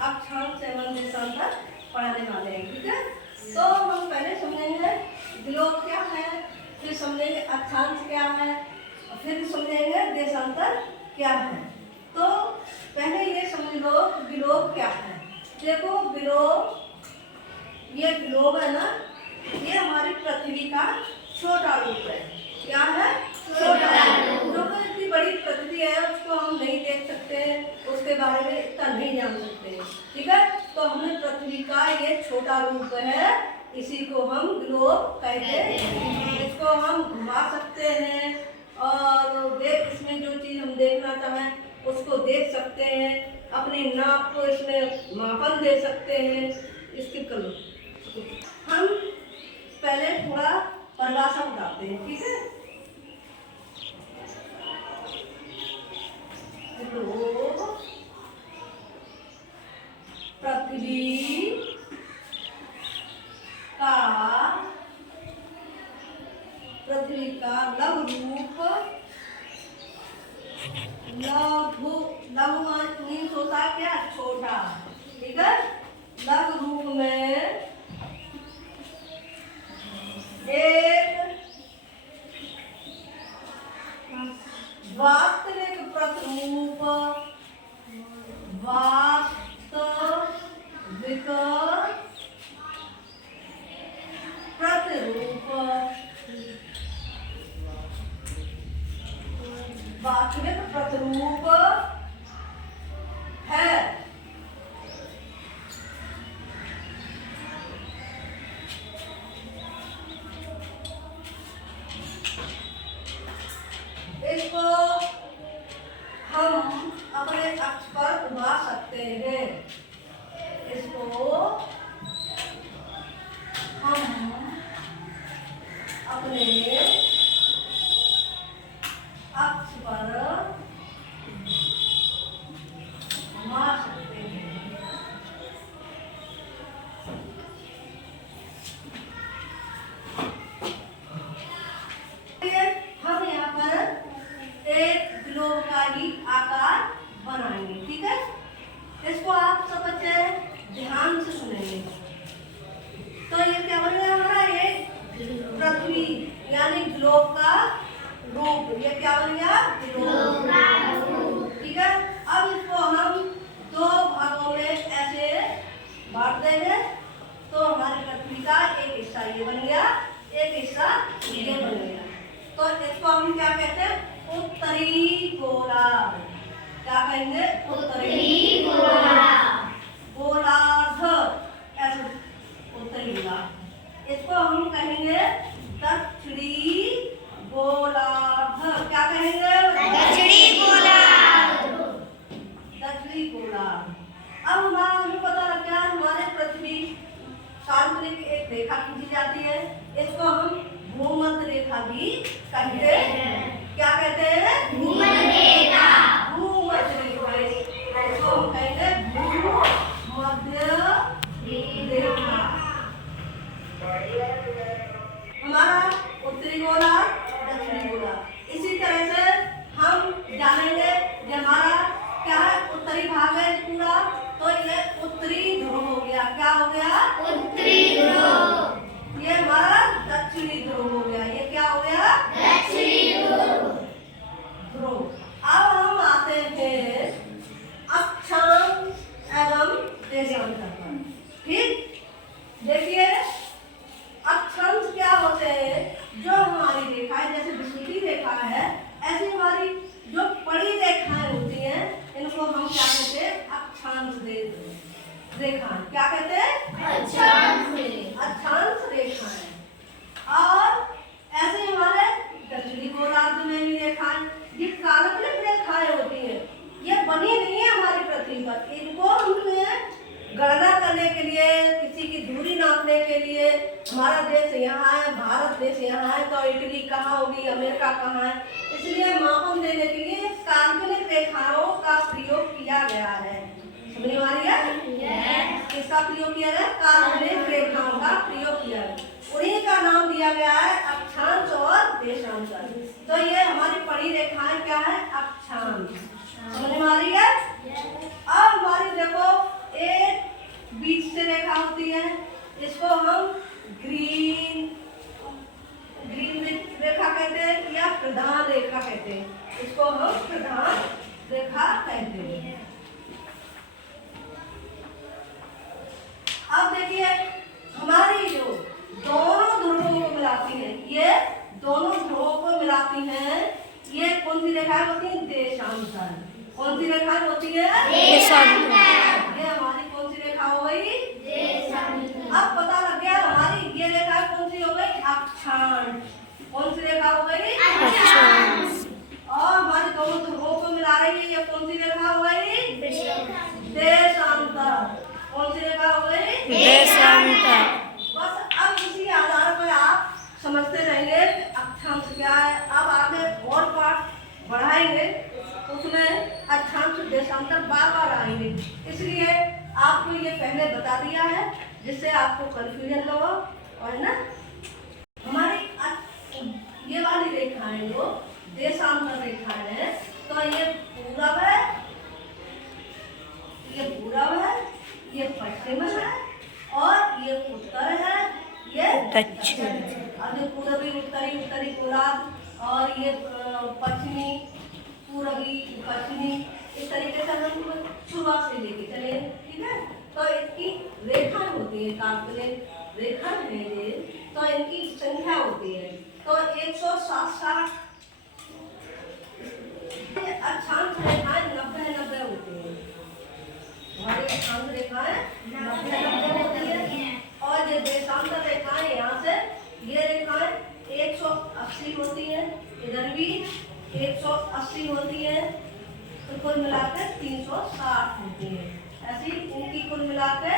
अक्षांश एवं देशांतर पढ़ाने वाले हैं। ठीक है, तो हम पहले समझेंगे ग्लोब क्या है, फिर समझेंगे अक्षांश क्या है, फिर समझेंगे देशांतर क्या है। तो पहले ये समझ लो ग्लोब क्या है। देखो ग्लोब, ये ग्लोब है ना, ये हमारी पृथ्वी का छोटा रूप है। क्या है? छोटा रूप। जो इतनी बड़ी पृथ्वी है उसको हम नहीं देख सकते, उसके बारे में इतना नहीं जान सकते। ठीक है, तो हमने पृथ्वी का ये छोटा रूप है, इसी को हम ग्लोब कहते हैं। इसको हम घुमा सकते हैं और इसमें जो चीज हम देखना चाहें उसको देख सकते हैं, अपनी नाप को इसमें मापन दे सकते हैं। इसके कलो हम पहले थोड़ा परिभाषा बताते हैं। ठीक है, ग्लोब पृथ्वी का लघु रूप, लघु मीन्स होता है क्या? छोटा। ठीक है, लघु रूप में एक वास्तविक प्रतिरूप, वास्तविक प्रतिरूप, वास्तविक प्रतिरूप है। इसको हम अपने अक्ष पर घुमा सकते हैं। इसको हम अपने अक्ष पर घुमा सकते हैं। हम यहाँ पर एक ग्लोब का ही आकार बनाएंगे। ठीक है, इसको आप सब बच्चे ध्यान से सुनेंगे। तो ये क्या बन गया हमारा? ये पृथ्वी यानी ग्लोब का रूप। ये क्या बन गया? ग्लोब का रूप। ठीक है, अब इसको हम दो भागों में ऐसे बांट देंगे, तो हमारी पृथ्वी का एक हिस्सा ये बन गया, एक हिस्सा ये बन गया। तो इसको हम क्या कहते हैं? उत्तरी गोलार्ध। क्या कहेंगे? उत्तरी गोलार्ध। गोलार्ध ऐसे उत्तरी गोलार्ध। इसको हम कहेंगे दक्षिणी गोलार्ध। क्या कहेंगे? दक्षिणी गोलार्ध। दक्षिणी गोलार्ध। अब हमें पता लग गया हमारे पृथ्वी काल्पनिक एक रेखा खींची जाती है, इसको हम भूमध्य रेखा भी कहते हैं। क्या कहते हैं? भूमध्य रेखा। भूमध्य रेखा, इसको हम कहते हैं भूमध्य रेखा। हमारा उत्तरी गोलार्ध, दक्षिणी गोलार्ध। इसी तरह से हम जानेंगे कि हमारा क्या है? उत्तरी भाग है पूरा, तो ये उत्तरी ध्रुव हो गया। क्या हो गया? उत्तरी ध्रुव। ये हमारा दक्षिणी ध्रुव हो गया। ये क्या हो गया? दक्षिणी ध्रुव। अब हम आते हैं अक्षांश एवं देशांतर पर। ठीक, देखिए अक्षांश क्या होते हैं? जो हमारी रेखा है, जैसे विषुवती रेखा है, ऐसी हमारी जो बड़ी रेखाएं होती हैं, इनको हम क्या कहते हैं? अक्षांश रेखाएं। क्या कहते हैं? अक्षांश रेखाएं। और ऐसे हमारे दक्षिणी गोलार्ध में भी रेखाएं, ये काल्पनिक रेखाएं होती हैं, ये बनी नहीं है हमारी पृथ्वी पर। इनको हमने गणना करने के लिए, किसी की दूरी नापने के लिए, हमारा देश यहाँ है, भारत देश यहाँ है, तो इटली कहाँ होगी, अमेरिका कहाँ है, इसलिए मापन देने के लिए काल्पनिक रेखाओं का प्रयोग किया गया है। समझ में आ रही है? किसका प्रयोग किया गया? काल्पनिक रेखाओं का प्रयोग किया गया। उन्हीं का नाम दिया गया है अक्षांश और देशांतर। तो ये हमारी पड़ी रेखाएं क्या है? अक्षांश। समझ में आ रही है? अब हमारी देखो कौन सी रेखा हो गई? अक्षांश। और हमारे दोनों ध्रुवों को मिला रही है, ये कौन सी रेखा हो गई? देशांतर। कौन सी रेखा हो गई? देशांतर। बस अब इसी आधार पर आप समझते रहेंगे अक्षांश क्या है। अब आगे और पाठ बढ़ाएंगे, उसमें अक्षांश देशांतर बार बार आएंगे, इसलिए आपको ये पहले बता दिया है जिससे आपको कंफ्यूजन न हो। और ना हमारी ये वाली रेखाएं जो देशांतर रेखाएं हैं, तो ये पूरब है, ये पूरब है, ये पश्चिम है और ये उत्तर है, ये दक्षिण। और जो पूर्वी उत्तरी उत्तरी गोलार्ध और ये पश्चिमी पूर्वी पश्चिमी, इस तरीके से हम शुरुआत से लेके चले, ठीक है। तो इसकी रेखा होती है, काल्पनिक रेखा है ये, तो इनकी संख्या होती है, तो 167 अक्षांश रेखाएं 90-90 होती हैं। हमारी अक्षांश रेखाएं 90-90 होती है और ये देशांतर रेखाएं यहाँ से ये रेखाएं 180 होती है, इधर भी 180 होती है, तो कुल मिलाकर 360 होती है। ऐसी इनकी कुल मिलाकर